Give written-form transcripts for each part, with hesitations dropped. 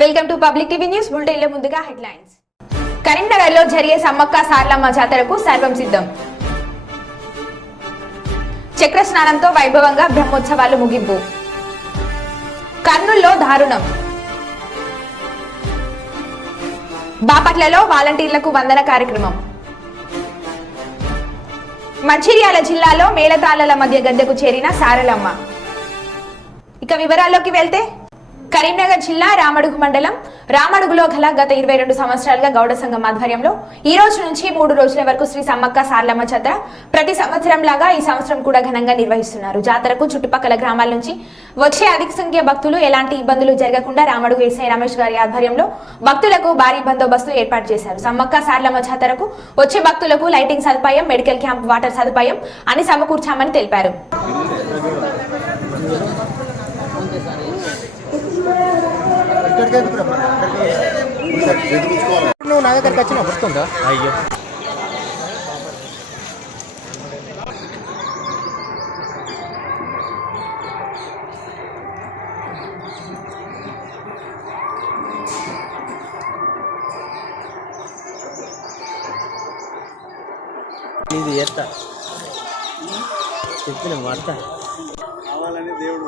Welcome to public TV news bulletin లో ముందుగా headlines. Karimnagar లో జరిగే సమ్మక్క సారలమ్మ జాతరకు సర్వం సిద్ధం. చక్ర స్నానంతో వైభవంగా బ్రహ్మోత్సవాలు ముగింపు. కర్నూలులో దారుణం. బాపట్లలో వాలంటీర్లకు వందన కార్యక్రమం. మంచిర్యాల జిల్లాలో మేళతాళాల మధ్య గద్దెకు చేరిన సారలమ్మ. ఇక వివరాల్లోకి వెళ్తే కరీంనగర్ జిల్లా రామడుగు మండలం రామడుగులో గల గత 22 సంవత్సరాలుగా గౌడ సంఘం ఆధ్వర్యంలో ఈ రోజు నుంచి 3 రోజుల వరకు శ్రీ సమ్మక్క సారలమ్మ జాతర ప్రతి సంవత్సరం లాగా ఈ సంవత్సరం కూడా ఘనంగా నిర్వహిస్తున్నారు. జాతరకు చుట్టుపక్కల గ్రామాల నుంచి వచ్చే అధిక సంఖ్య భక్తులు ఎలాంటి ఇబ్బందులు జరగకుండా రామడుగు ఎస్ఐ రమేష్ గారి ఆధ్వర్యంలో భక్తులకు భారీ బందోబస్తు ఏర్పాటు చేశారు. సమ్మక్క సారలమ్మ జాతరకు వచ్చే భక్తులకు లైటింగ్ సదుపాయం, మెడికల్ క్యాంప్, వాటర్ సదుపాయం అని సమకూర్చామని తెలిపారు. నువ్వు నా దగ్గరికి వచ్చిన వస్తుందా? అయ్యో ఇది చేస్తా చెప్పిన మాట కావాలని దేవుడు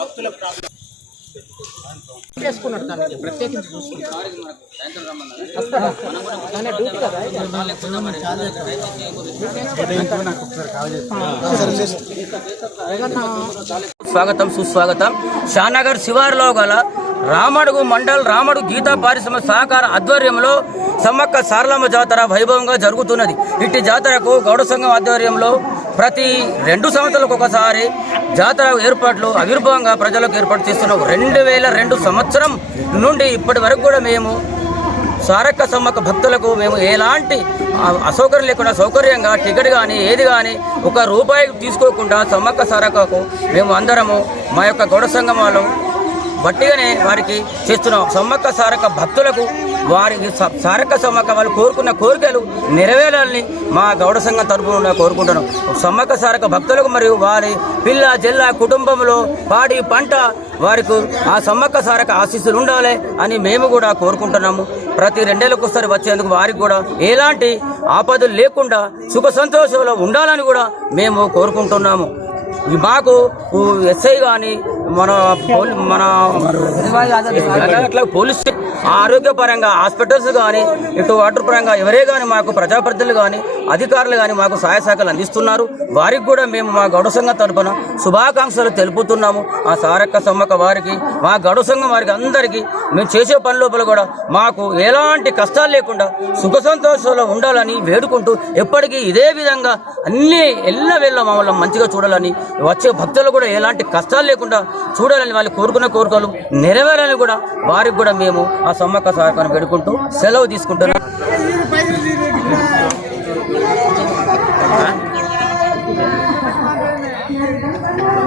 భక్తుల ప్రాబ్లం చేసుకున్నాడు. దానికి ప్రత్యేకించి స్వాగతం సుస్వాగతం. షానగర్ శివారులో గల రామడుగు మండల్ రామడుగు గీతా పారిశ్రమ సహకార ఆధ్వర్యంలో సమ్మక్క సారలమ్మ జాతర వైభవంగా జరుగుతున్నది. ఇట్టి జాతరకు గౌడ సంఘం ఆధ్వర్యంలో ప్రతి 2 సంవత్సరాలకు ఒకసారి జాతర ఏర్పాట్లు అవిర్భావంగా ప్రజలకు ఏర్పాటు చేస్తున్నాం. 2002 సంవత్సరం నుండి ఇప్పటి వరకు కూడా మేము సారక్క సమ్మక్క భక్తులకు మేము ఎలాంటి అసౌకర్యం లేకుండా సౌకర్యంగా టికెట్ కానీ ఏది కానీ ₹1 తీసుకోకుండా సమ్మక్క సారక్కకు మేము అందరము మా యొక్క గౌడ సంఘం వాళ్ళు బట్టిగానే వారికి చేస్తున్నాం. సమ్మక్క సారక్క భక్తులకు వారికి సారక్క సమ్మక్క వాళ్ళు కోరుకున్న కోరికలు నెరవేరాలని మా గౌడ సంఘం తరపున కోరుకుంటున్నాం. సమ్మక్క సారక్క భక్తులకు మరియు వారి పిల్ల జిల్లా కుటుంబంలో పాడి పంట వారికి ఆ సమ్మక్క సారక్క ఆశీస్సులు ఉండాలి అని మేము కూడా కోరుకుంటున్నాము. ప్రతి 2 ఏళ్ళకు ఒకసారి వచ్చేందుకు వారికి కూడా ఎలాంటి ఆపదలు లేకుండా సుఖ సంతోషంలో ఉండాలని కూడా మేము కోరుకుంటున్నాము. మాకు ఎస్ఐ కానీ మన పోలీస్ ఆరోగ్యపరంగా హాస్పిటల్స్ కానీ ఇటు వాటర్ పరంగా ఎవరే కానీ మాకు ప్రజాప్రతినిధులు కానీ అధికారులు కానీ మాకు సహాయ సహకారాలు అందిస్తున్నారు. వారికి కూడా మేము మా గౌడ సంఘం తరపున శుభాకాంక్షలు తెలుపుతున్నాము. ఆ సారక్క సమ్మక్క వారికి మా గౌడ సంఘం వారికి అందరికీ మేము చేసే పని లోపల కూడా మాకు ఎలాంటి కష్టాలు లేకుండా సుఖ సంతోషంలో ఉండాలని వేడుకుంటూ ఎప్పటికీ ఇదే విధంగా అన్ని ఎల్లవేళ్ళ మమ్మల్ని మంచిగా చూడాలని వచ్చే భక్తులు కూడా ఎలాంటి కష్టాలు లేకుండా చూడాలని వాళ్ళు కోరుకున్న కోరికలు నెరవేరాలని కూడా వారికి కూడా మేము ఆ సమ్మక్క సారక్కను వేడుకుంటూ సెలవు తీసుకుంటున్నాం.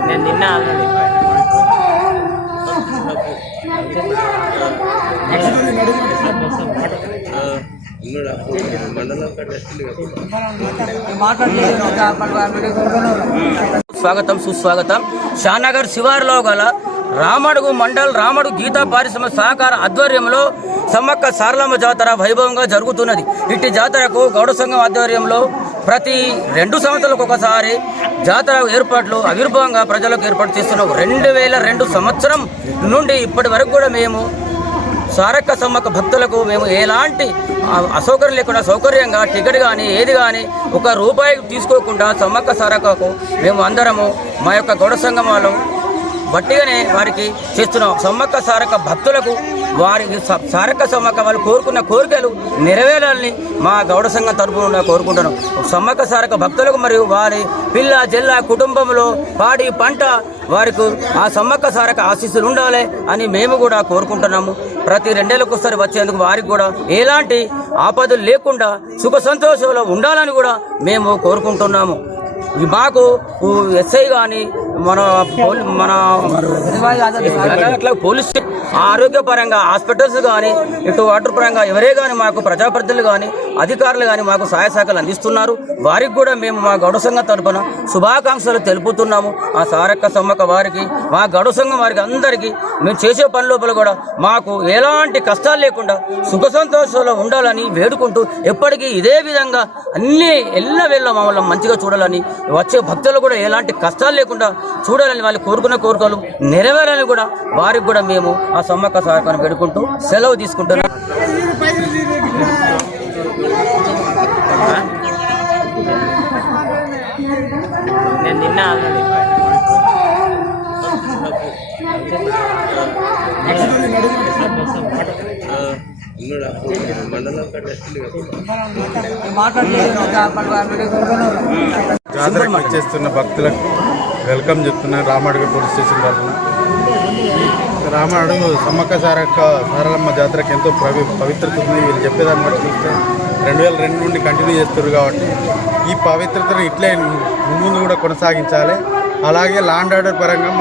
నేను నిన్న స్వాగతం సుస్వాగతం. షానగర్ శివారులో గల రామడుగు మండల్ రామడుగు గీతా పారిశ్రమ సహకార ఆధ్వర్యంలో సమ్మక్క సారలమ్మ జాతర వైభవంగా జరుగుతున్నది. ఇట్టి జాతరకు గౌడ సంఘం ఆధ్వర్యంలో ప్రతి 2 సంవత్సరాలకు ఒకసారి జాతర ఏర్పాట్లు అవిర్భావంగా ప్రజలకు ఏర్పాటు చేస్తున్నాం. 2002 సంవత్సరం నుండి ఇప్పటి వరకు కూడా మేము సారక్క సమ్మక్క భక్తులకు మేము ఎలాంటి అసౌకర్యం లేకుండా సౌకర్యంగా టికెట్ కానీ ఏది కానీ ₹1 తీసుకోకుండా సమ్మక్క సారక్కకు మేము అందరము మా యొక్క గౌడ సంఘం వాళ్ళు బట్టిగానే వారికి చేస్తున్నాం. సమ్మక్క సారక్క భక్తులకు వారికి సారక్క సమ్మక్క వాళ్ళు కోరుకున్న కోరికలు నెరవేరాలని మా గౌడ సంఘం తరపున కోరుకుంటున్నాం. సమ్మక్క సారక్క భక్తులకు మరియు వారి పిల్ల జిల్లా కుటుంబంలో పాడి పంట వారికి ఆ సమ్మక్క సారక్క ఆశీస్సులు ఉండాలి అని మేము కూడా కోరుకుంటున్నాము. ప్రతి 2 ఏళ్ళకు ఒకసారి వచ్చేందుకు వారికి కూడా ఎలాంటి ఆపదలు లేకుండా సుఖ సంతోషంలో ఉండాలని కూడా మేము కోరుకుంటున్నాము. మాకు ఎస్ఐ కానీ మన అట్లా పోలీస్ ఆరోగ్యపరంగా హాస్పిటల్స్ కానీ ఇటు వాటర్ పరంగా ఎవరే కానీ మాకు ప్రజాప్రతినిధులు కానీ అధికారులు కానీ మాకు సహాయ సహకారాలు అందిస్తున్నారు. వారికి కూడా మేము మా గౌడ సంఘం తరపున శుభాకాంక్షలు తెలుపుతున్నాము. ఆ సారక్క సమ్మక్క వారికి, మా గౌడ సంఘం వారికి అందరికీ మేము చేసే పని లోపల కూడా మాకు ఎలాంటి కష్టాలు లేకుండా సుఖ సంతోషాలు ఉండాలని వేడుకుంటూ ఎప్పటికీ ఇదే విధంగా అన్ని ఎల్లవేళ్ళ మమ్మల్ని మంచిగా చూడాలని, వచ్చే భక్తులు కూడా ఎలాంటి కష్టాలు లేకుండా చూడాలని, వాళ్ళు కోరుకున్న కోరికలు నెరవేరాలని కూడా వారికి కూడా మేము ఆ సమ్మక్క సారక్కను వేడుకుంటూ సెలవు తీసుకుంటున్నాం. నేను నిన్న ఆల్రెడీ జాతరకు చేస్తున్న భక్తులకు వెల్కమ్ చెప్తున్నాను. రామడుగు పోలీస్ స్టేషన్ తరఫున రామడుగు సమ్మక్క సారలమ్మ జాతరకు ఎంతో పవిత్రత ఉంది. వీళ్ళు చెప్పేదాన్ని బట్టి చూస్తే 2002 నుండి కంటిన్యూ చేస్తారు కాబట్టి ఈ పవిత్రతను ఇట్లే ముందు కూడా కొనసాగించాలి. అలాగే లాండ్ ఆర్డర్ పరంగా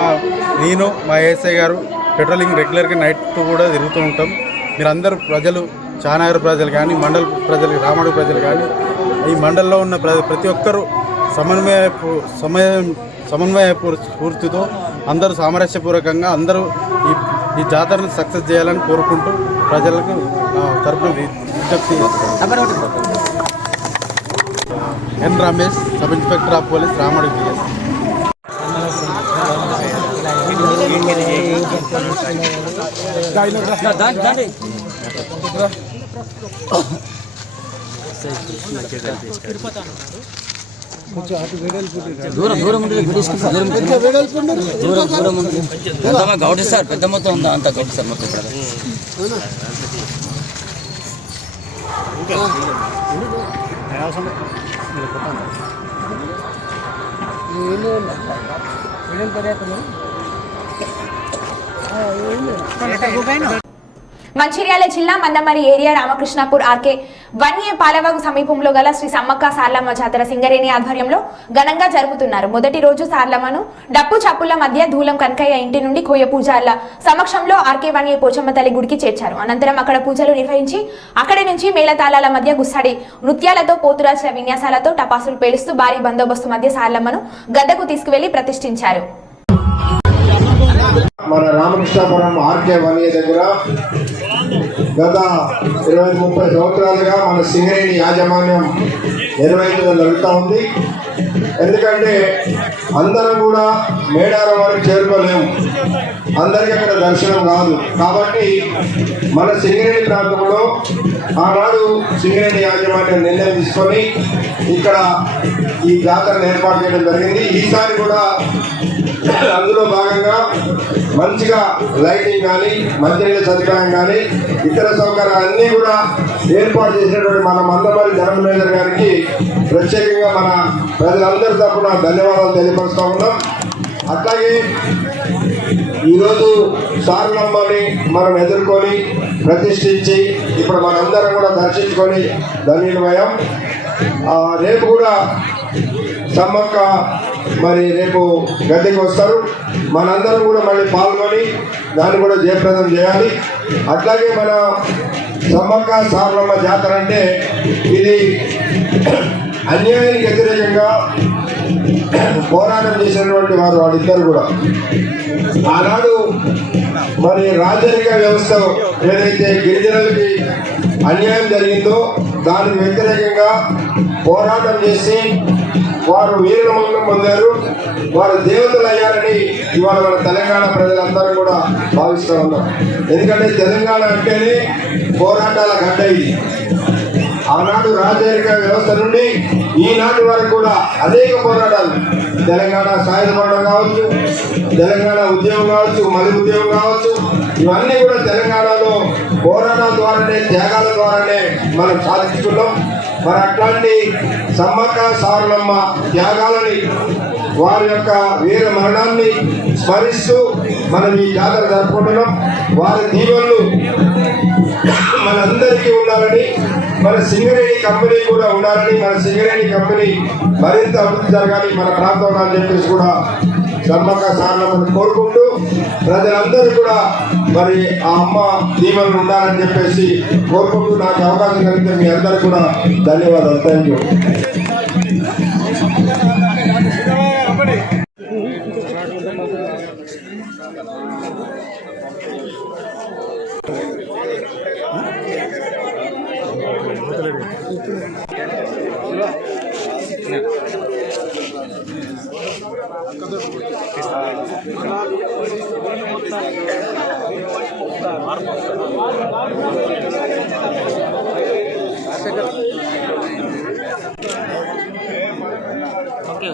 నేను మా ఏఎస్ఐ గారు పెట్రోలింగ్ రెగ్యులర్గా నైట్ కూడా తిరుగుతూ ఉంటాం. మీరందరూ ప్రజలు, చానగర్ ప్రజలు కానీ, మండల ప్రజలు, రామడుగు ప్రజలు కానీ, ఈ మండలంలో ఉన్న ప్రతి ఒక్కరూ సమన్వయ పూర్తితో అందరూ సామరస్యపూర్వకంగా అందరూ ఈ జాతరను సక్సెస్ చేయాలని కోరుకుంటూ ప్రజలకు తరపున విజ్ఞప్తి N Ramesh, sub inspector of police, Ramadugu village. Goud sir పెద్ద మొత్తం ఉందా? అంత గౌడ్ సార్ మొత్తం మంచిర్యాల జిల్లా Mandamarri area Ramakrishnapur RK 1A Palavagu సమీపంలో గల శ్రీ సమ్మక్క సారలమ్మ జాతర సింగరేణి ఆధ్వర్యంలో ఘనంగా జరుపుతున్నారు. మొదటి రోజు సారలమ్మను డప్పు చప్పుల మధ్య ధూలం కనకయ్య ఇంటి నుండి కోయ పూజార్ల సమక్షంలో ఆర్కే 1A పోచమ్మ తల్లి గుడికి చేర్చారు. అనంతరం అక్కడ పూజలు నిర్వహించి అక్కడి నుంచి మేళతాళాల మధ్య గుస్సాడి నృత్యాలతో, పోతురాజుల విన్యాసాలతో, టపాసులు పేలుస్తూ భారీ బందోబస్తు మధ్య సారలమ్మను గద్దకు తీసుకువెళ్లి ప్రతిష్ఠించారు. మన రామకృష్ణాపురం ఆర్కే 1A దగ్గర గత 20-30 సంవత్సరాలుగా మన సింగరేణి యాజమాన్యం నిర్వహించడం జరుగుతూ ఉంది. ఎందుకంటే అందరం కూడా మేడారం వరకు చేరుకోలేము, అందరికీ అక్కడ దర్శనం కాదు. కాబట్టి మన సింగరేణి ప్రాంతంలో ఆనాడు సింగరేణి యాజమాన్యం నిర్ణయం తీసుకొని ఇక్కడ ఈ జాతరను ఏర్పాటు చేయడం జరిగింది. ఈసారి కూడా అందులో భాగంగా మంచిగా లైటింగ్ కానీ, మంచినీళ్ళ సదుపాయం కానీ, ఇతర సౌకర్యాలన్నీ కూడా ఏర్పాటు చేసినటువంటి మన మందమరి జనరల్ మేనేజర్ గారికి ప్రత్యేకంగా మన ప్రజలందరి తరఫున ధన్యవాదాలు తెలియపరుస్తూ ఉన్నాం. అట్లాగే ఈరోజు సారలమ్మని మనం ఎదుర్కొని ప్రతిష్ఠించి ఇప్పుడు మనందరం కూడా దర్శించుకొని ధన్యులమయ్యాం. రేపు కూడా సమ్మక్క మరి రేపు గద్దెకి వస్తారు. మనందరం కూడా మళ్ళీ పాల్గొని దాన్ని కూడా జయప్రదం చేయాలి. అట్లాగే మన సమ్మక్క సారలమ్మ జాతర అంటే ఇది అన్యాయానికి వ్యతిరేకంగా పోరాటం చేసినటువంటి వాళ్ళిద్దరు కూడా ఆనాడు మరి రాజరిక వ్యవస్థ ఏదైతే గిరిజనులకి అన్యాయం జరిగిందో దానికి వ్యతిరేకంగా పోరాటం చేసి వారు వీరమరణం పొందారు, వారు దేవతలు అయ్యారని ఇవాళ మన తెలంగాణ ప్రజలందరూ కూడా భావిస్తూ ఉన్నారు. ఎందుకంటే తెలంగాణ అంటేనే పోరాటాల గడ్డ ఇది. ఆనాడు రాజరిక వ్యవస్థ నుండి ఈనాటి వరకు కూడా అనేక పోరాటాలు, తెలంగాణ సాయుధ పోరాటం కావచ్చు, తెలంగాణ ఉద్యమం కావచ్చు, మలి ఉద్యమం కావచ్చు, ఇవన్నీ కూడా తెలంగాణలో పోరాటాల ద్వారానే, త్యాగాల ద్వారానే మనం సాధించుకున్నాం. మరి అట్లాంటి సమ్మక్క సారలమ్మ త్యాగాలని, వారి యొక్క వీర మరణాన్ని స్మరిస్తూ మనం ఈ జాతర జరుపుకుంటున్నాం. వారి దీవెనలు మనందరికీ ఉండాలని, మన సింగరేణి కంపెనీ కూడా ఉండాలని, మన సింగరేణి కంపెనీ మరింత అభివృద్ధి జరగాలి మన ప్రాంతంలో అని చెప్పేసి కూడా సమ్మక్క సారలమ్మని కోరుకుంటూ ప్రజలందరూ కూడా మరి ఆ అమ్మ దీవెనలు ఉండాలని చెప్పేసి కోరుకుంటూ నాకు అవకాశం కలిగితే మీ అందరికీ కూడా ధన్యవాదాలు. Thank you. ఓకే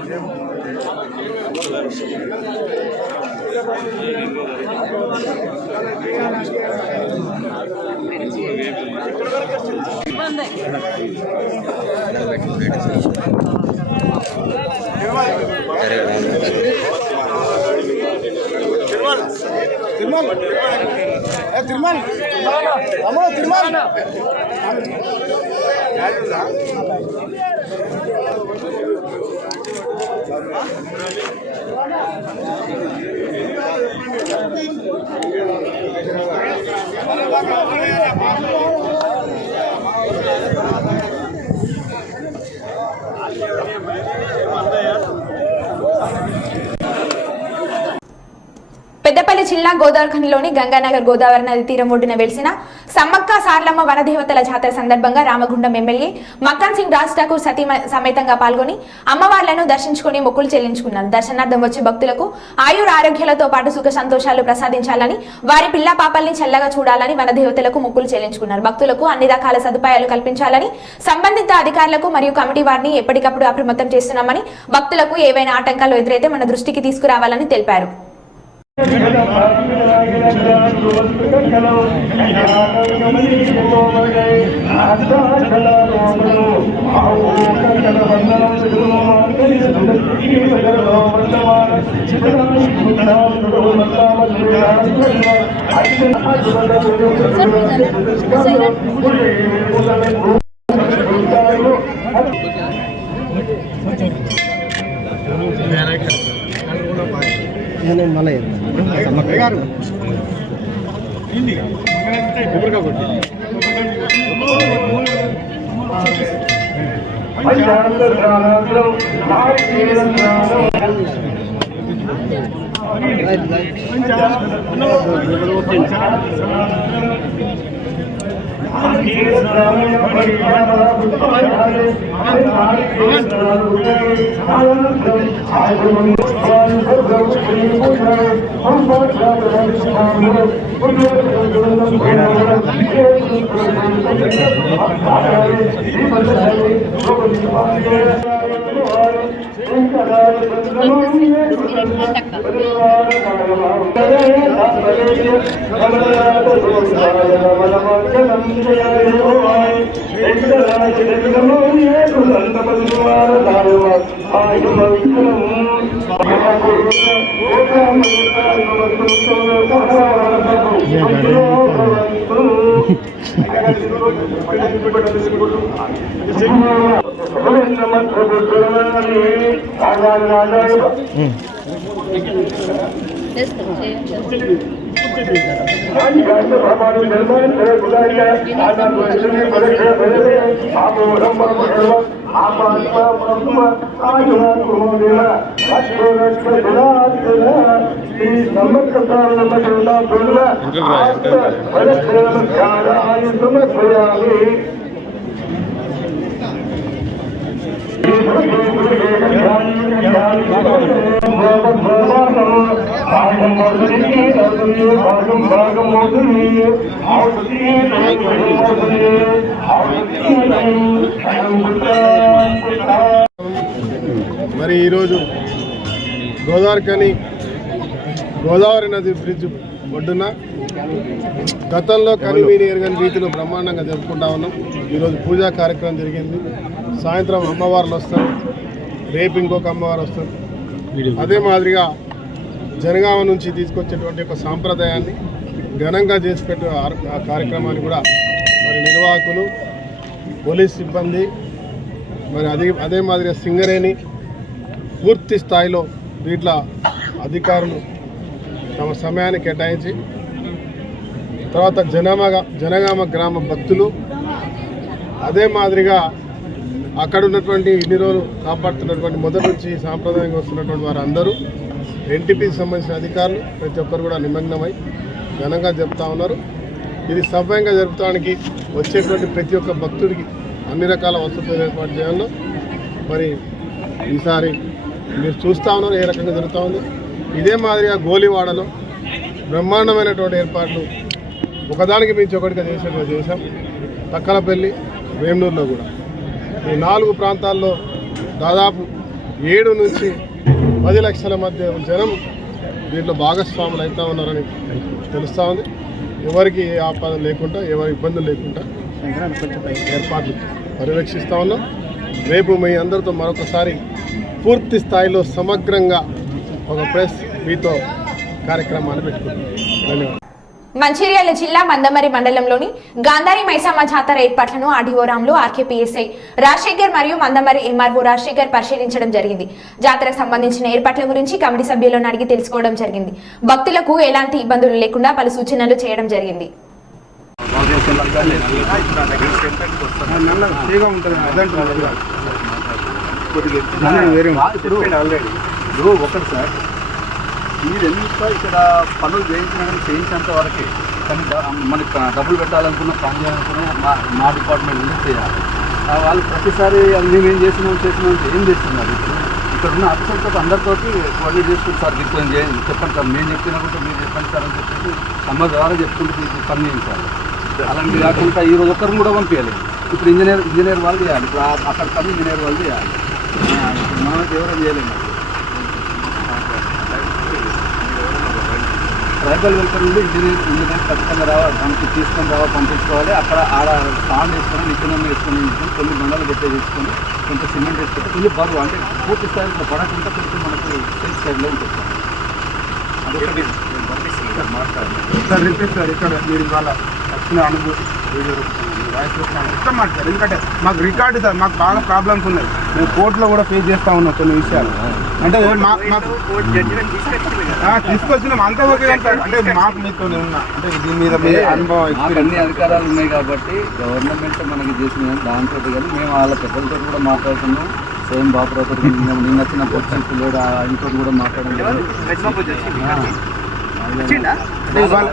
పెద్దపల్లి జిల్లా గోదావరిఖనిలోని గంగానగర్ గోదావరి నది తీరం ఒడ్డున వెలిసిన సమ్మక్క సారలమ్మ వనదేవతల జాతర సందర్భంగా రామగుండం ఎమ్మెల్యే మక్కన్ సింగ్ రాజ్ ఠాకూర్ సతీ సమేతంగా పాల్గొని అమ్మవార్లను దర్శించుకుని మొక్కులు చెల్లించుకున్నారు. దర్శనార్థం వచ్చే భక్తులకు ఆయుర ఆరోగ్యాలతో పాటు సుఖ సంతోషాలు ప్రసాదించాలని, వారి పిల్ల పాపల్ని చల్లగా చూడాలని వనదేవతలకు మొక్కులు చెల్లించుకున్నారు. భక్తులకు అన్ని రకాల సదుపాయాలు కల్పించాలని సంబంధిత అధికారులకు మరియు కమిటీ వారిని ఎప్పటికప్పుడు అప్రమత్తం చేస్తున్నామని, భక్తులకు ఏవైనా ఆటంకాలు ఎదురైతే మన దృష్టికి తీసుకురావాలని తెలిపారు. మరి ఈరోజు గోదావరి నది బ్రిడ్జ్ ఒడ్డున గతంలో కనివీని ఎరగని రీతిలో బ్రహ్మాండంగా జరుపుకుంటా ఉన్నాం. ఈరోజు పూజా కార్యక్రమం జరిగింది. సాయంత్రం అమ్మవార్లు వస్తారు, రేపు ఇంకొక అమ్మవారు వస్తారు. అదే మాదిరిగా జనగామ నుంచి తీసుకొచ్చేటువంటి ఒక సాంప్రదాయాన్ని ఘనంగా చేసి పెట్టే ఆ కార్యక్రమాన్ని కూడా మరి నిర్వాహకులు, పోలీస్ సిబ్బంది, మరి అదే మాదిరిగా సింగరేణి పూర్తి స్థాయిలో దీంట్లో అధికారులు తమ సమయాన్ని కేటాయించి తర్వాత జనగామ గ్రామ భక్తులు అదే మాదిరిగా అక్కడ ఉన్నటువంటి ఇన్ని రోజులు కాపాడుతున్నటువంటి మొదటి నుంచి సాంప్రదాయంగా వస్తున్నటువంటి వారందరూ ఎన్టీపీకి సంబంధించిన అధికారులు ప్రతి ఒక్కరు కూడా నిమగ్నమై ఘనంగా జరుపుతూ ఉన్నారు. ఇది సవ్యంగా జరపడానికి వచ్చేటువంటి ప్రతి ఒక్క భక్తుడికి అన్ని రకాల వసతులు ఏర్పాటు చేయాలో మరి ఈసారి మీరు చూస్తూ ఉన్నారు ఏ రకంగా జరుగుతూ ఉంది. ఇదే మాదిరిగా గోలివాడలో బ్రహ్మాండమైనటువంటి ఏర్పాట్లు ఒకదానికి మించి ఒకటిగా చేసాం. తక్కలపల్లి, వేమూరులో కూడా ఈ 4 ప్రాంతాల్లో దాదాపు 7 నుంచి 10 లక్షల మధ్య జనం దీంట్లో భాగస్వాములు అవుతూ ఉన్నారని తెలుస్తూ ఉంది. ఎవరికి ఏ ఆపద లేకుండా ఎవరి ఇబ్బందులు లేకుండా ఏర్పాట్లు పర్యవేక్షిస్తూ ఉన్నాం. రేపు మీ అందరితో మరొకసారి పూర్తి స్థాయిలో సమగ్రంగా ఒక ప్రెస్ మీతో కార్యక్రమాన్ని పెట్టుకుంటాం. ధన్యవాదాలు. మంచిర్యాల జిల్లా మందమరి మండలంలోని గాంధారి మైసమ్మ జాతర ఏర్పాట్లను ఆర్డీఓ రాములు, ఆర్కేపీఎస్ఐ రాజశేఖర్ మరియు మందమరి ఎంఆర్ఓ రాజశేఖర్ పరిశీలించడం జరిగింది. జాతరకు సంబంధించిన ఏర్పాట్ల గురించి కమిటీ సభ్యులను అడిగి తెలుసుకోవడం జరిగింది. భక్తులకు ఎలాంటి ఇబ్బందులు లేకుండా పలు సూచనలు చేయడం జరిగింది. ఒకటి సార్ మీరెంత ఇక్కడ పనులు చేయించేంత వరకే, కానీ మనకి డబ్బులు పెట్టాలనుకున్న పని చేయాలనుకున్న మా డిపార్ట్మెంట్ నుంచి చేయాలి. వాళ్ళు ప్రతిసారి అది మేమేం చేసినాం ఏం చేస్తున్నారు. ఇక్కడ ఉన్న అఫీసర్తో అందరితోటి కోఆర్డినేట్ చేసుకుంటారు. సార్ రిక్వెస్ట్ చేయండి, చెప్పండి సార్, మేము చెప్పినా కూడా మీరు చెప్పండి సార్ అని చెప్పేసి అమ్మ ద్వారా చెప్పుకుంటూ మీకు పని చేయించాలి. అలాంటివి కాకుండా ఈరోజు ఒక్కరిని కూడా పంపించాలి. ఇప్పుడు ఇంజనీర్ వాళ్ళు చేయాలి. ఇప్పుడు అక్కడ పని ఇంజనీర్ వాళ్ళు చేయాలి. మనమైతే ఎవరైనా చేయలేము. ట్రైబల్ వెల్ఫేర్ నుండి ఇంజనీర్ ఖచ్చితంగా రావాలి, తీసుకొని పంపించుకోవాలి. అక్కడ ఆడ స్టాండ్ వేసుకొని నిత్యం వేసుకొని కొన్ని బండలు గట్టే వేసుకొని కొంచెం సిమెంట్ వేసుకుంటే కొంచెం బరువు అంటే పూర్తి స్థాయిలో పడకుండా కొంచెం మనకు సేఫ్ సైడ్లో ఉంటుంది. అదొకటి సార్ రిపీట్ సార్. ఇక్కడ మీరు ఇవాళ వచ్చిన అనుభూతి ఇష్టం మాట్లాడారు. ఎందుకంటే మాకు రికార్డు సార్, మాకు బాగా ప్రాబ్లమ్స్ ఉన్నాయి. మేము కోర్టులో కూడా ఫేస్ చేస్తూ ఉన్నాం కొన్ని విషయాలు. అంటే తీసుకొచ్చినాం అంతా ఓకే సార్. అంటే మాకు మీతో ఉన్నా అంటే దీని మీద మీ అనుభవం అన్ని అధికారాలు ఉన్నాయి కాబట్టి గవర్నమెంట్ మనకి చేసిన దాంతో కానీ మేము వాళ్ళ పెద్దలతో కూడా మాట్లాడుతున్నాం. స్వయం బాపురాతో నిన్న వచ్చిన పొచ్చి లేడు ఆయనతో కూడా మాట్లాడడం.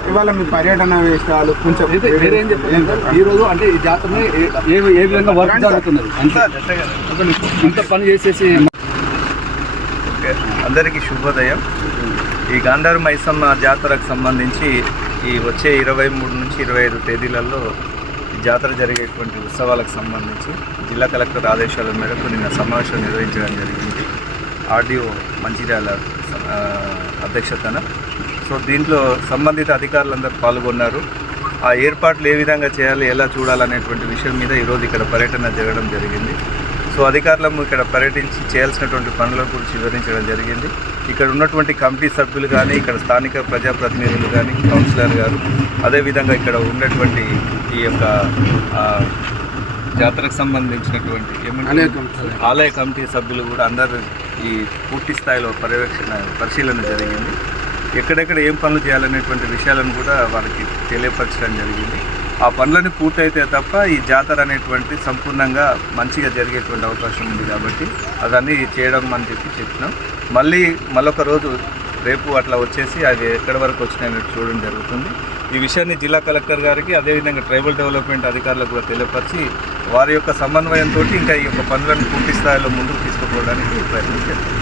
ఇవాళ మీ పర్యటన విషయాలు కొంచెం వేరేం చెప్పారు ఈరోజు అంటే ఈ జాతరని ఏ విధంగా వర్క్ జరుగుతున్నది ఇంత పని చేసేసి. అందరికీ శుభోదయం. ఈ గాంధారి మైసమ్మ జాతరకు సంబంధించి ఈ వచ్చే 23 నుంచి 25 తేదీలలో ఈ జాతర జరిగేటువంటి ఉత్సవాలకు సంబంధించి జిల్లా కలెక్టర్ ఆదేశాల మేరకు నిన్న సమావేశం నిర్వహించడం జరిగింది. ఆర్డీఓ మంచిర్యాల అధ్యక్షతన. సో దీంట్లో సంబంధిత అధికారులందరూ పాల్గొన్నారు. ఆ ఏర్పాట్లు ఏ విధంగా చేయాలి, ఎలా చూడాలనేటువంటి విషయం మీద ఈరోజు ఇక్కడ పర్యటన జరగడం జరిగింది. సో అధికారులను ఇక్కడ పర్యటించి చేయాల్సినటువంటి పనుల గురించి వివరించడం జరిగింది. ఇక్కడ ఉన్నటువంటి కమిటీ సభ్యులు కానీ, ఇక్కడ స్థానిక ప్రజాప్రతినిధులు కానీ, కౌన్సిలర్ గారు, అదేవిధంగా ఇక్కడ ఉన్నటువంటి ఈ యొక్క జాతరకు సంబంధించినటువంటి ఆలయ కమిటీ సభ్యులు కూడా అందరూ ఈ పూర్తి స్థాయిలో పరిశీలన జరిగింది. ఎక్కడెక్కడ ఏం పనులు చేయాలనేటువంటి విషయాలను కూడా వాళ్ళకి తెలియపరచడం జరిగింది. ఆ పనులను పూర్తయితే తప్ప ఈ జాతర అనేటువంటి సంపూర్ణంగా మంచిగా జరిగేటువంటి అవకాశం ఉంది. కాబట్టి అదన్నీ చేయడం అని చెప్పినాం. మళ్ళొక రోజు రేపు అట్లా వచ్చేసి అది ఎక్కడి వరకు వచ్చినాయని చూడడం జరుగుతుంది. ఈ విషయాన్ని జిల్లా కలెక్టర్ గారికి, అదేవిధంగా ట్రైబల్ డెవలప్మెంట్ అధికారులకు కూడా తెలియపరిచి వారి యొక్క సమన్వయంతో ఇంకా ఈ యొక్క పనులను పూర్తి స్థాయిలో ముందుకు తీసుకుపోవడానికి ప్రయత్నం చేస్తాం.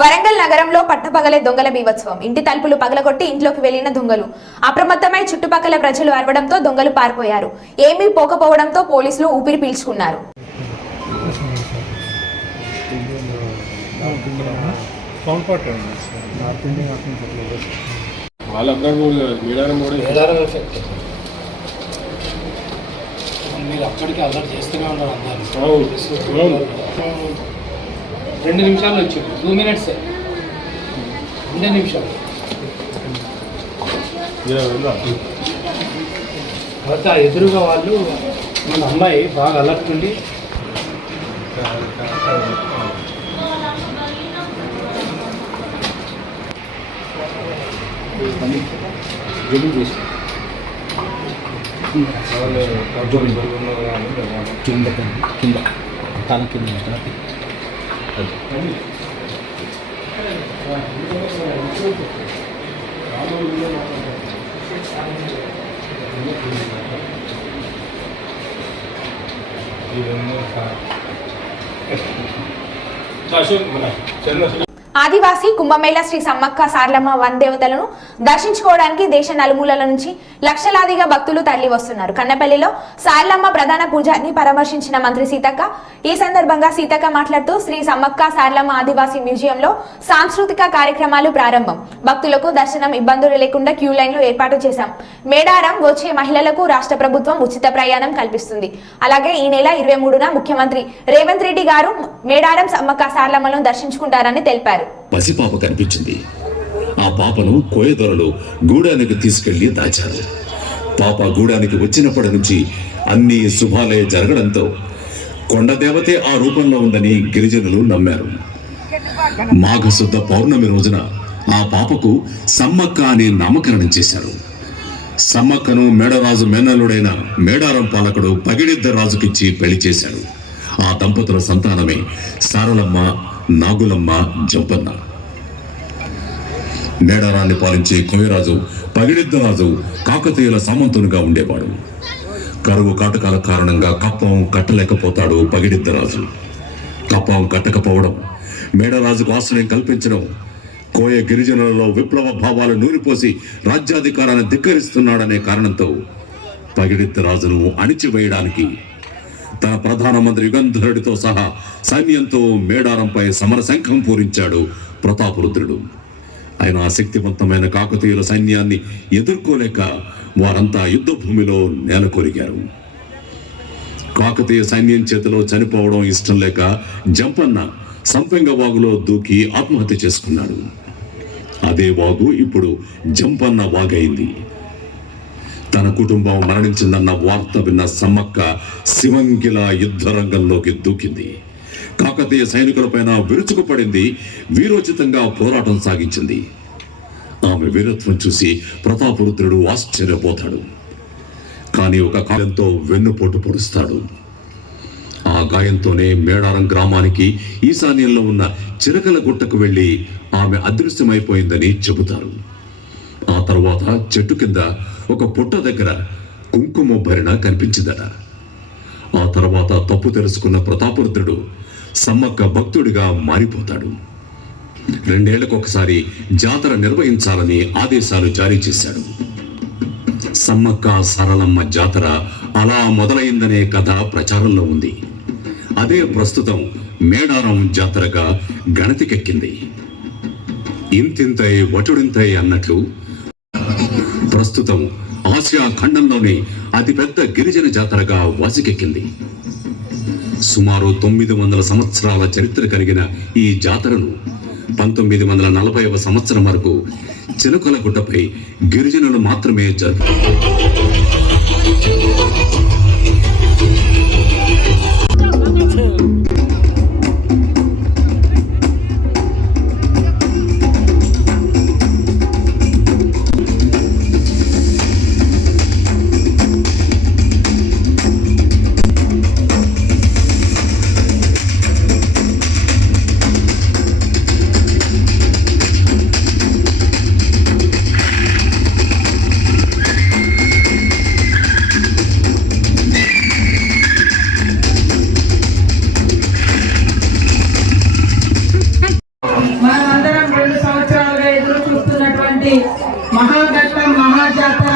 వరంగల్ నగరంలో పట్టపగలే దొంగల బీభత్సవం. ఇంటి తలుపులు పగలగొట్టి ఇంట్లోకి వెళ్లిన దొంగలు. అప్రమత్తమై చుట్టుపక్కల ప్రజలు అరవడంతో దొంగలు పారిపోయారు. ఏమీ పోకపోవడంతో పోలీసులు ఊపిరి పీల్చుకున్నారు. మీరు అక్కడికి అలర్ట్ చేస్తూనే ఉన్నారు అందరూ. 2 నిమిషాలు వచ్చారు. 2 minutes 2 నిమిషాలు. తర్వాత ఎదురుగా వాళ్ళు మన అమ్మాయి బాగా అలర్ట్ ఉండి జడ్డు చేసి కింద తల కింద ఆదివాసీ కుంభమేళ శ్రీ సమ్మక్క సారలమ్మ వనదేవతలను దర్శించుకోవడానికి దేశ నలుమూలల నుంచి లక్షలాదిగా భక్తులు తరలి వస్తున్నారు. కన్నపల్లిలో సారలమ్మ ప్రధాన పూజారిని పరామర్శించిన మంత్రి సీతక్క ఈ సందర్భంగా సీతక్క మాట్లాడుతూ శ్రీ సమ్మక్క సారలమ్మ ఆదివాసీ మ్యూజియంలో సాంస్కృతిక కార్యక్రమాలు ప్రారంభం. భక్తులకు దర్శనం ఇబ్బందులు లేకుండా క్యూ లైన్లు ఏర్పాటు చేశాం. మేడారం వచ్చే మహిళలకు రాష్ట్ర ప్రభుత్వం ఉచిత ప్రయాణం కల్పిస్తుంది. అలాగే ఈ నెల 23న ముఖ్యమంత్రి రేవంత్ రెడ్డి గారు మేడారం సమ్మక్క సారలమ్మలను దర్శించుకుంటారని తెలిపారు. పసిపాప కనిపించింది. ఆ పాపను కోయదొరలు గూడానికి తీసుకెళ్లి దాచారు. పాప గూడానికి వచ్చినప్పటి నుంచి అన్ని శుభాలే జరగడంతో కొండదేవతే ఆ రూపంలో ఉందని గిరిజనులు నమ్మారు. మాఘశుద్ధ పౌర్ణమి రోజున ఆ పాపకు సమ్మక్క అని నామకరణం చేశారు. సమ్మక్కను మేడరాజు మేనల్లుడైన మేడారం పాలకుడు పగిడిద్ద రాజుకిచ్చి పెళ్లి చేశాడు. ఆ దంపతుల సంతానమే సారలమ్మ, నాగులమ్మ, జంపన్న. మేడారాన్ని పాలించే కోయరాజు పగిడిద్దరాజు కాకతీయుల సామంతునిగా ఉండేవాడు. కరువు కాటకాల కారణంగా కప్పం కట్టలేకపోతాడు పగిడిద్దరాజు. కప్పం కట్టకపోవడం, మేడరాజుకు ఆశ్రయం కల్పించడం, కోయ గిరిజనులలో విప్లవ భావాలు నూరిపోసి రాజ్యాధికారాన్ని ధిక్కరిస్తున్నాడనే కారణంతో పగిడిద్దరాజును అణిచివేయడానికి తన ప్రధానమంత్రి యుగంధరుడితో సహా సైన్యంతో మేడారంపై సమరశంఖం పూరించాడు ప్రతాపరుద్రుడు. ఆయన శక్తివంతమైన కాకతీయుల సైన్యాన్ని ఎదుర్కోలేక వారంతా యుద్ధ భూమిలో నేలకొరిగారు. కాకతీయ సైన్యం చేతిలో చనిపోవడం ఇష్టం లేక జంపన్న సంపెంగ వాగులో దూకి ఆత్మహత్య చేసుకున్నాడు. అదే వాగు ఇప్పుడు జంపన్న వాగైంది. తన కుటుంబం మరణించిందన్న వార్త విన్న సమ్మక్క శివంగిల యుద్ధ రంగంలోకి దూకింది. కాకతీయ సైనికులపైన విరుచుకుపడింది. వీరోచితంగా పోరాటం సాగించింది. ఆమె వీరత్వం చూసి ప్రతాపరుద్రుడు ఆశ్చర్యపోతాడు. కానీ ఒక గాయంతో వెన్నుపోటు పొడుస్తాడు. ఆ గాయంతోనే మేడారం గ్రామానికి ఈశాన్యంలో ఉన్న చిరకల గుట్టకు వెళ్లి ఆమె అదృశ్యమైపోయిందని చెబుతారు. ఆ తర్వాత చెట్టు కింద ఒక పుట్ట దగ్గర కుంకుమ భరణ కనిపించిందట. ఆ తర్వాత తప్పు తెలుసుకున్న ప్రతాపరుద్రుడు సమ్మక్క భక్తుడిగా మారిపోతాడు. 2 ఏళ్లకొకసారి జాతర నిర్వహించాలని ఆదేశాలు జారీ చేశాడు. సమ్మక్క సారలమ్మ జాతర అలా మొదలైందనే కథ ప్రచారంలో ఉంది. అదే ప్రస్తుతం మేడారం జాతరగా గణతికెక్కింది. ఇంతింతై వటుడింతై అన్నట్లు ప్రస్తుతం ఆసియా ఖండంలోనే అతిపెద్ద గిరిజన జాతరగా వాసికెక్కింది. సుమారు 900 సంవత్సరాల చరిత్ర కలిగిన ఈ జాతరను 1940వ సంవత్సరం వరకు చిలకల గుట్టపై గిరిజనులు మాత్రమే జరుపుతారు. మహాఘట్టం మహాజాతర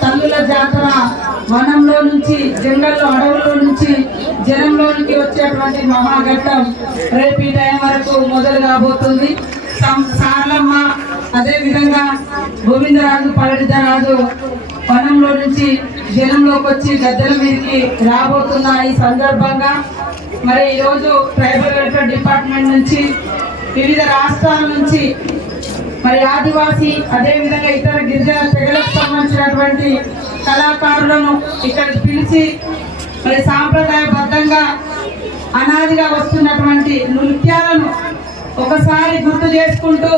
తల్లుల జాతర వనంలో నుంచి జంగల్లో అడవుల్లో నుంచి జనంలోనికి వచ్చేటువంటి మహాఘట్టం రేపు ఈ టైం వరకు మొదలు కాబోతుంది. సారలమ్మ అదేవిధంగా గోవిందరాజు పడిద్దరాజు వనంలో నుంచి జనంలోకి వచ్చి గద్దెల మీదకి రాబోతున్న ఈ సందర్భంగా మరి ఈరోజు ట్రైబల్ వెల్ఫేర్ డిపార్ట్మెంట్ నుంచి వివిధ రాష్ట్రాల నుంచి మరి ఆదివాసీ అదేవిధంగా ఇతర గిరిజన తెగలకు సంబంధించినటువంటి కళాకారులను ఇక్కడికి పిలిచి మరి సాంప్రదాయబద్ధంగా అనాదిగా వస్తున్నటువంటి నృత్యాలను ఒకసారి గుర్తు చేసుకుంటూ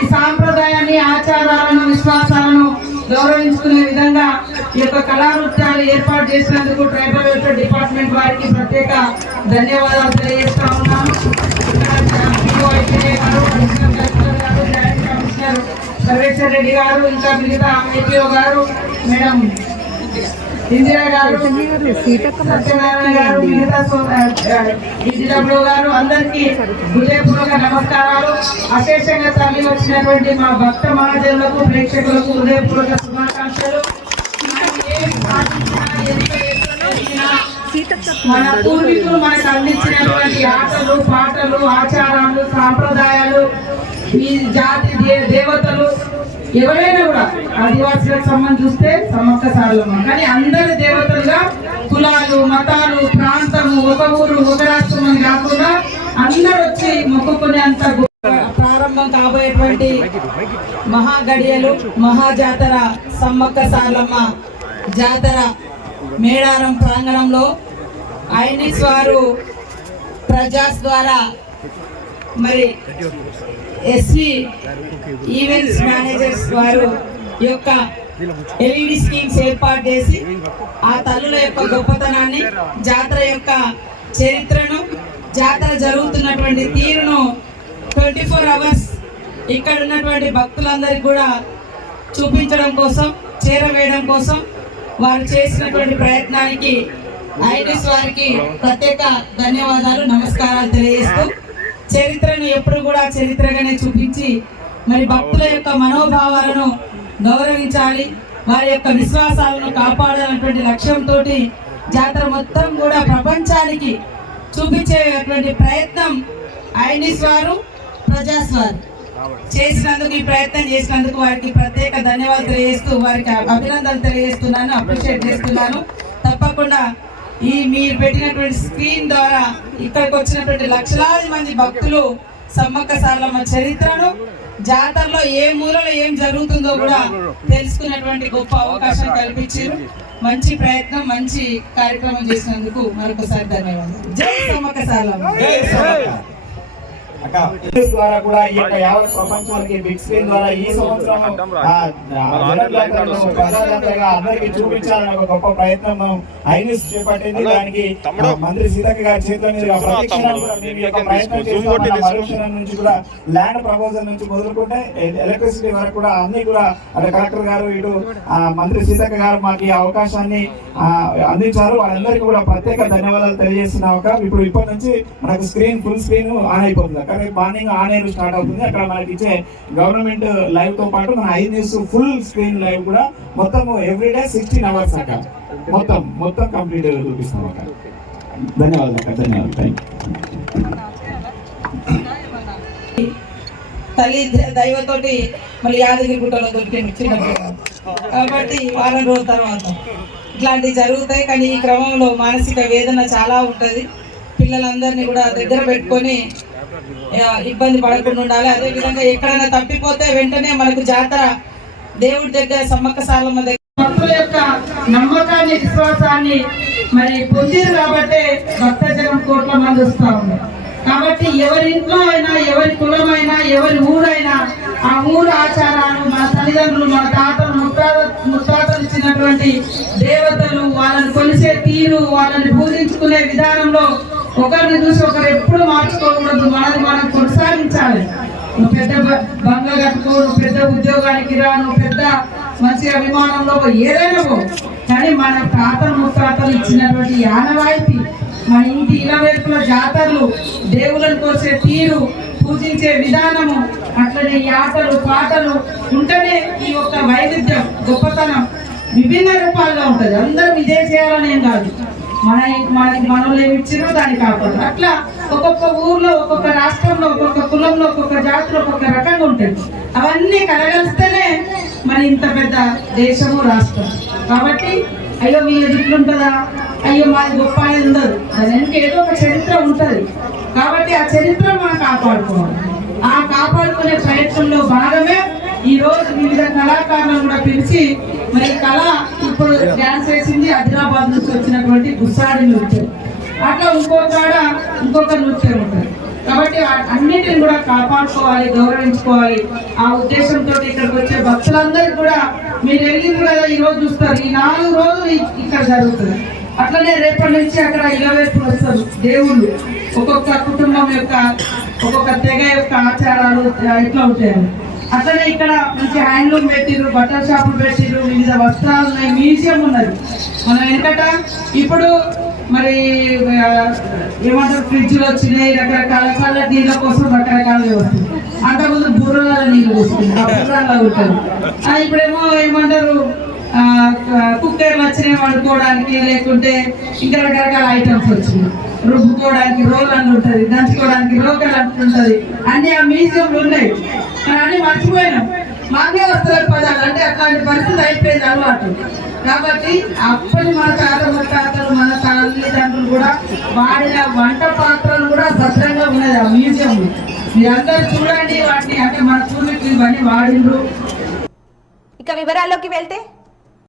ఈ సాంప్రదాయాన్ని, ఆచారాలను, విశ్వాసాలను గౌరవించుకునే విధంగా ఈ యొక్క కళానృత్యాలు ఏర్పాటు చేసినందుకు ట్రైబల్ వెల్ఫేర్ డిపార్ట్మెంట్ వారికి ప్రత్యేక ధన్యవాదాలు తెలియజేస్తా ఉన్నాను. కమిషనర్ సర్వేశ్వర్ రెడ్డి గారు, ఇంకా మిగతా ఏపీఓ గారు, మేడం ఇందిరా గారు, సత్యనారాయణ గారు, మిగతా డిజిడబ్ల్యూ గారు, అందరికీ హృదయపూర్వక నమస్కారాలు. అశేషంగా తరలి వచ్చినటువంటి మా భక్త మహాజనులకు, ప్రేక్షకులకు హృదయపూర్వక శుభాకాంక్షలు. మన పూర్వీకులు మనకు అందించినటువంటి ఆటలు, పాటలు, ఆచారాలు, సాంప్రదాయాలు, ఈ జాతి దేవతలు ఎవరైనా కూడా ఆదివాసులకు సంబంధం చూస్తే సమ్మక్క సారలమ్మ, కానీ అందరి దేవతలుగా కులాలు, మతాలు, ప్రాంతము, ఒక ఊరు, ఒక రాష్ట్రం అని కాకుండా అందరూ వచ్చి మొక్కుకునేంత ప్రారంభం కాబోయేటువంటి మహాగడియలు, మహాజాతర సమ్మక్క సారలమ్మ జాతర మేడారం ప్రాంగణంలో ఐనిస్ వారు ప్రజాస్ ద్వారా మరి ఎస్వి ఈవెంట్స్ మేనేజర్స్ వారు యొక్క ఎల్ఈడి స్కీమ్స్ ఏర్పాటు చేసి ఆ తల్లుల యొక్క గొప్పతనాన్ని, జాతర యొక్క చరిత్రను, జాతర జరుగుతున్నటువంటి తీరును 24 అవర్స్ ఇక్కడ ఉన్నటువంటి భక్తులందరికీ కూడా చూపించడం కోసం, చేరవేయడం కోసం వారు చేసినటువంటి ప్రయత్నానికి ఐనిస్ వారికి ప్రత్యేక ధన్యవాదాలు, నమస్కారాలు తెలియజేస్తూ, చరిత్రను ఎప్పుడు కూడా చరిత్రగానే చూపించి మరి భక్తుల యొక్క మనోభావాలను గౌరవించాలి, వారి యొక్క విశ్వాసాలను కాపాడాలన్నటువంటి లక్ష్యంతో జాతర మొత్తం కూడా ప్రపంచానికి చూపించేటువంటి ప్రయత్నం ఐనిస్ వారు, ప్రజాస్ వారు చేసినందుకు, ఈ ప్రయత్నం చేసినందుకు వారికి ప్రత్యేక ధన్యవాదాలు తెలియజేస్తూ, వారికి అభినందనలు తెలియజేస్తున్నాను, అప్రిషియేట్ చేస్తున్నాను. తప్పకుండా ఈ మీరు పెట్టినటువంటి స్క్రీన్ ద్వారా ఇక్కడికి వచ్చినటువంటి లక్షలాది మంది భక్తులు సమ్మక్క సారలమ్మ చరిత్రను, జాతరలో ఏ మూలలో ఏం జరుగుతుందో కూడా తెలుసుకున్నటువంటి గొప్ప అవకాశం కల్పించారు. మంచి ప్రయత్నం, మంచి కార్యక్రమం చేసినందుకు మరొకసారి ధన్యవాదాలు. జై సమ్మక్క సారలమ్మ. ద్వారా కూడా ఈ యొక్క యావత్ ప్రపంచానికి బిగ్ స్క్రీన్ ద్వారా ఈ సంవత్సరం అందరికి చూపించాలని ఒక గొప్ప ప్రయత్నం ఐనిస్ చేపట్టింది. దానికి మంత్రి సీతక్క గారి చేతుల మీదుగా ప్రయత్నం నుంచి కూడా ల్యాండ్ ప్రపోజల్ నుంచి మొదలుకుంటే ఎలక్ట్రిసిటీ వరకు కూడా అన్ని కూడా అటు కలెక్టర్ గారు, ఇటు మంత్రి సీతక్క గారు మాకు ఈ అవకాశాన్ని అందించారు. వాళ్ళందరికీ కూడా ప్రత్యేక ధన్యవాదాలు తెలియజేస్తున్నాం. ఇప్పుడు ఇప్పటి నుంచి మనకు స్క్రీన్ ఫుల్ స్క్రీన్ ఆన్ అయిపోతుంది. మార్నింగ్ ఆన్ ఎయిర్ స్టార్ట్ అవుతుంది. అక్కడ మనకి ఇచ్చే గవర్నమెంట్ లైవ్ తో పాటు మన ఐన్యూస్ ఫుల్ స్క్రీన్ లైవ్ కూడా మొత్తం ఎవ్రీడే 16 అవర్స్ అక్క మొత్తం కంప్లీట్ చూపిస్తాం అక్క. ధన్యవాదాలు అక్క, ధన్యవాదాలు, థ్యాంక్ యూ. తల్లి దైవతోటి మళ్ళీ యాదగిరి గుట్టలో దొరికింది చిన్నప్పుడు, కాబట్టి వారం రోజుల తర్వాత ఇట్లాంటివి జరుగుతాయి. కానీ ఈ క్రమంలో మానసిక వేదన చాలా ఉంటుంది. పిల్లలందరినీ కూడా దగ్గర పెట్టుకొని ఇబ్బంది పడకుండా ఉండాలి. అదేవిధంగా ఎక్కడైనా తప్పిపోతే వెంటనే మనకు జాతర దేవుడి దగ్గర, సమ్మక్క సారలమ్మ దగ్గర భక్తుల యొక్క నమ్మకాన్ని, విశ్వాసాన్ని మరి పొందిరు కాబట్టి భక్తజనం కోట్ల మంది వస్తూ ఉన్నారు. కాబట్టి ఎవరి ఇంట్లో అయినా, ఎవరి కులమైనా, ఎవరి ఊరైనా ఆ ఊరు ఆచారాలు, మన తల్లిదండ్రులు, మన తాతలు, ముత్తాతలు ఇచ్చినటువంటి దేవతలు, వాళ్ళని కొలిసే తీరు, వాళ్ళని పూజించుకునే విధానంలో ఒకరిని చూసి ఒకరు ఎప్పుడు మార్చుకోకూడదు. మనది మనం కొనసాగించాలి. నువ్వు పెద్ద బంగ్లా కట్టుకో, నువ్వు పెద్ద ఉద్యోగానికి రా, నువ్వు పెద్ద మంచి అభిమానంలో ఏదైనా పో, కానీ మన తాతలు ముత్తాతలు ఇచ్చినటువంటి ఆనవాయితీ, మన ఇంటి ఇలవేపుల జాతరలు, దేవులను కోసే తీరు, పూజించే విధానము, అట్లనే ఈ ఆటలు, పాటలు ఉంటేనే ఈ యొక్క వైవిధ్యం, గొప్పతనం విభిన్న రూపాలుగా ఉంటుంది. అందరూ ఇదే చేయాలని ఏం కాదు. మనకి మనలో ఏమి ఇచ్చినో దాన్ని కాపాడు. అట్లా ఒక్కొక్క ఊర్లో, ఒక్కొక్క రాష్ట్రంలో, ఒక్కొక్క కులంలో, ఒక్కొక్క జాతిలో ఒక్కొక్క రకంగా ఉంటుంది. అవన్నీ కలగలిస్తేనే మన ఇంత పెద్ద దేశము, రాష్ట్రం. కాబట్టి అయ్యో వీళ్ళది ఇట్లుంటుందా, అయ్యో మాది గొప్ప అనేది ఉండదు. దానికి ఏదో ఒక చరిత్ర ఉంటుంది. కాబట్టి ఆ చరిత్ర మనం కాపాడుకోవాలి. ఆ కాపాడుకునే ప్రయత్నంలో భాగమే ఈ రోజు వివిధ కళాకారులను కూడా పిలిచి మరి కళ ఇప్పుడు డ్యాన్స్ వేసింది ఆదిలాబాద్ నుంచి వచ్చినటువంటి గుస్సాడి నృత్యం. అట్లా ఇంకొక నృత్యం ఉంటుంది. కాబట్టి అన్నిటిని కూడా కాపాడుకోవాలి, గౌరవించుకోవాలి. ఆ ఉద్దేశంతో ఇక్కడికి వచ్చే భక్తులందరికీ కూడా మీరు వెళ్ళింది కదా, ఈ రోజు చూస్తారు, ఈ 4 రోజులు ఇక్కడ జరుగుతుంది. అట్లనే రేపటి నుంచి అక్కడ ఇలవేపులు వస్తారు దేవుళ్ళు. ఒక్కొక్క కుటుంబం యొక్క, ఒక్కొక్క తెగ యొక్క ఆచారాలు ఇట్లా ఉంటాయి. అట్లనే ఇక్కడ మంచి హ్యాండ్లూమ్ పెట్టిరు, బట్టల షాపులు పెట్టిరు, వివిధ వస్త్రాలు ఉన్నాయి, మ్యూజియం ఉన్నది. మనం వెనకట ఇప్పుడు మరి ఏమంటారు, ఫ్రిడ్జ్లు వచ్చినాయి, రకరకాల చల్ల నీళ్ళ కోసం రకరకాల వ్యవస్థ. అంతకుముందు బుర్రల నీళ్ళు వస్తుంది, ఆ బుర్రల్లో ఉంటుంది. ఇప్పుడేమో ఏమంటారు, కుక్కర్లు వచ్చినాయి వండుకోవడానికి, లేకుంటే ఇంకా రకరకాల ఐటమ్స్ వచ్చినాయి. రుబ్బుకోవడానికి రోల్ అని ఉంటుంది, దంచుకోవడానికి రోకలు అంటుంటుంది. అన్ని ఆ మ్యూజియంలు ఉన్నాయి. అన్ని మర్చిపోయినాం. మాకే వస్తారు పదాలు, అంటే అట్లాంటి పరిస్థితి అయిపోయింది అలవాటు. కాబట్టి అప్పటి మన తాతలు మన తల్లిదండ్రులు కూడా వాడిన వంట పాత్రలు కూడా భద్రంగా ఉన్నది ఆ మ్యూజియంలో. మీరందరూ చూడండి వాటిని, అంటే మన పూర్వీకులు ఇవన్నీ వాడిండ్రు. ఇక వివరాల్లోకి వెళ్తే